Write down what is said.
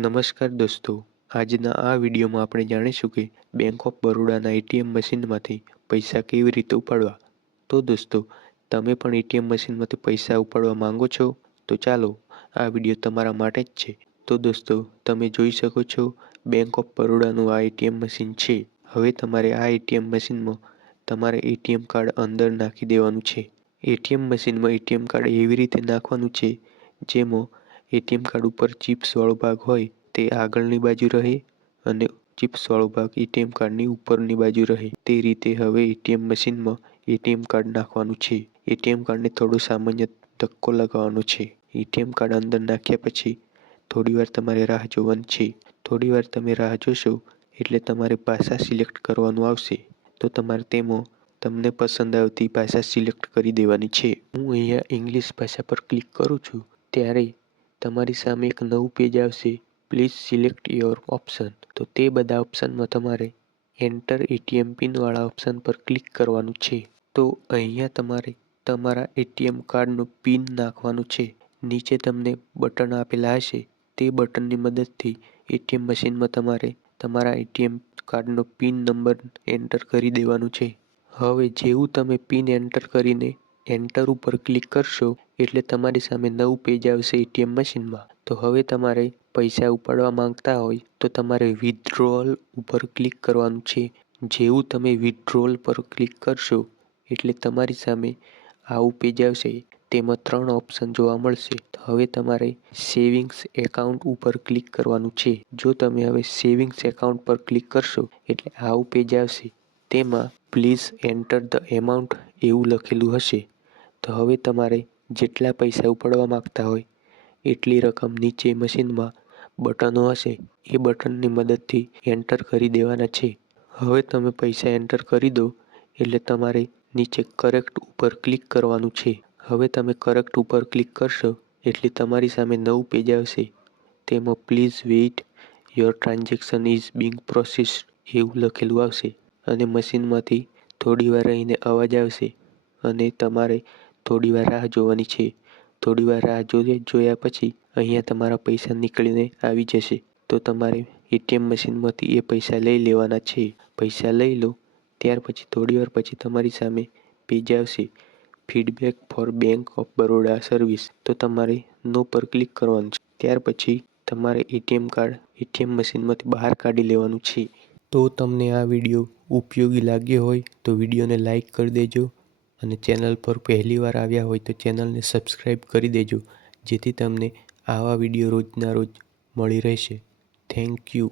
નમસ્કાર દોસ્તો, આજના આ વિડીયોમાં આપણે જાણીશું કે બેંક ઓફ બરોડાના એટીએમ મશીનમાંથી પૈસા કેવી રીતે ઉપાડવા। તો દોસ્તો, તમે પણ એટીએમ મશીનમાંથી પૈસા ઉપાડવા માંગો છો? તો ચાલો, આ વિડીયો તમારા માટે જ છે। તો દોસ્તો, તમે જોઈ શકો છો બેંક ઓફ બરોડાનું આ એટીએમ મશીન છે। હવે તમારે આ એટીએમ મશીનમાં તમારે એટીએમ કાર્ડ અંદર નાખી દેવાનું છે। એટીએમ મશીનમાં એટીએમ કાર્ડ એવી રીતે નાખવાનું છે જેમાં એટીએમ કાર્ડ ઉપર ચિપ્સવાળો ભાગ હોય તે આગળની બાજુ રહે અને ચિપ્સવાળો ભાગ એટીએમ કાર્ડની ઉપરની બાજુ રહે તે રીતે હવે એટીએમ મશીનમાં એટીએમ કાર્ડ નાખવાનું છે। એટીએમ કાર્ડને થોડો સામાન્ય ધક્કો લગાવવાનો છે। એટીએમ કાર્ડ અંદર નાખ્યા પછી થોડીવાર તમારે રાહ જોવાની છે। થોડીવાર તમે રાહ જોશો એટલે તમારે ભાષા સિલેક્ટ કરવાનું આવશે, તો તમારે તેમાં તમને પસંદ આવતી ભાષા સિલેક્ટ કરી દેવાની છે। હું અહીંયા ઇંગ્લિશ ભાષા પર ક્લિક કરું છું ત્યારે તમારી સામે એક નવું પેજ આવશે, પ્લીઝ સિલેક્ટ યોર ઓપ્શન। તો તે બધા ઓપ્શનમાં તમારે એન્ટર એટીએમ પિન વાળા ઓપ્શન પર ક્લિક કરવાનું છે। તો અહીંયા તમારે તમારા એટીએમ કાર્ડનો પિન નાખવાનું છે। નીચે તમને બટન આપેલા હશે તે બટનની મદદથી એટીએમ મશીનમાં તમારે તમારા એટીએમ કાર્ડનો પિન નંબર એન્ટર કરી દેવાનું છે। હવે જેવું તમે પિન એન્ટર કરીને એન્ટર ઉપર ક્લિક કરશો એટલે તમારી સામે નવું પેજ આવશે એટીએમ મશીનમાં। તો હવે તમારે પૈસા ઉપાડવા માંગતા હોય તો તમારે વિથડ્રોઅલ ઉપર ક્લિક કરવાનું છે। જેવું તમે વિથડ્રોઅલ પર ક્લિક કરશો એટલે તમારી સામે આવું પેજ આવશે, તેમાં 3 ઓપ્શન જોવા મળશે। તો હવે તમારે સેવિંગ્સ એકાઉન્ટ ઉપર ક્લિક કરવાનું છે। જો તમે હવે સેવિંગ્સ એકાઉન્ટ પર ક્લિક કરશો એટલે આવું પેજ આવશે, તેમાં પ્લીઝ એન્ટર ધ એમાઉન્ટ એવું લખેલું હશે। તો હવે તમારે જેટલા પૈસા ઉપાડવા માંગતા હોય એટલી રકમ નીચે મશીનમાં બટનો હશે એ બટનની મદદથી એન્ટર કરી દેવાના છે। હવે તમે પૈસા એન્ટર કરી દો એટલે તમારે નીચે કરેક્ટ ઉપર ક્લિક કરવાનું છે। હવે તમે કરેક્ટ ઉપર ક્લિક કરશો એટલે તમારી સામે નવું પેજ આવશે, તેમાં please wait your transaction is being processed એવું લખેલું આવશે અને મશીનમાંથી થોડીવાર રહીને અવાજ આવશે અને તમારે થોડીવાર રાહ જોવાની છે। થોડીવાર રાહ જોયા પછી અહીંયા તમારા પૈસા નીકળીને આવી જશે, તો તમારે એટીએમ મશીનમાંથી એ પૈસા લઈ લેવાના છે। પૈસા લઈ લો ત્યાર પછી થોડીવાર પછી તમારી સામે પેજ આવશે, feedback for Bank of Baroda service. તો તમારે નો પર ક્લિક કરવાનું છે। ત્યાર પછી તમારે એટીએમ કાર્ડ એટીએમ મશીનમાંથી બહાર કાઢી લેવાનું છે। તો તમને આ વિડીયો ઉપયોગી લાગ્યો હોય તો વિડીયોને લાઈક કરી દેજો અને ચેનલ પર પહેલીવાર આવ્યા હોય તો ચેનલને સબસ્ક્રાઈબ કરી દેજો, જેથી તમને આવા વિડીયો રોજના રોજ મળી રહેશે। Thank you.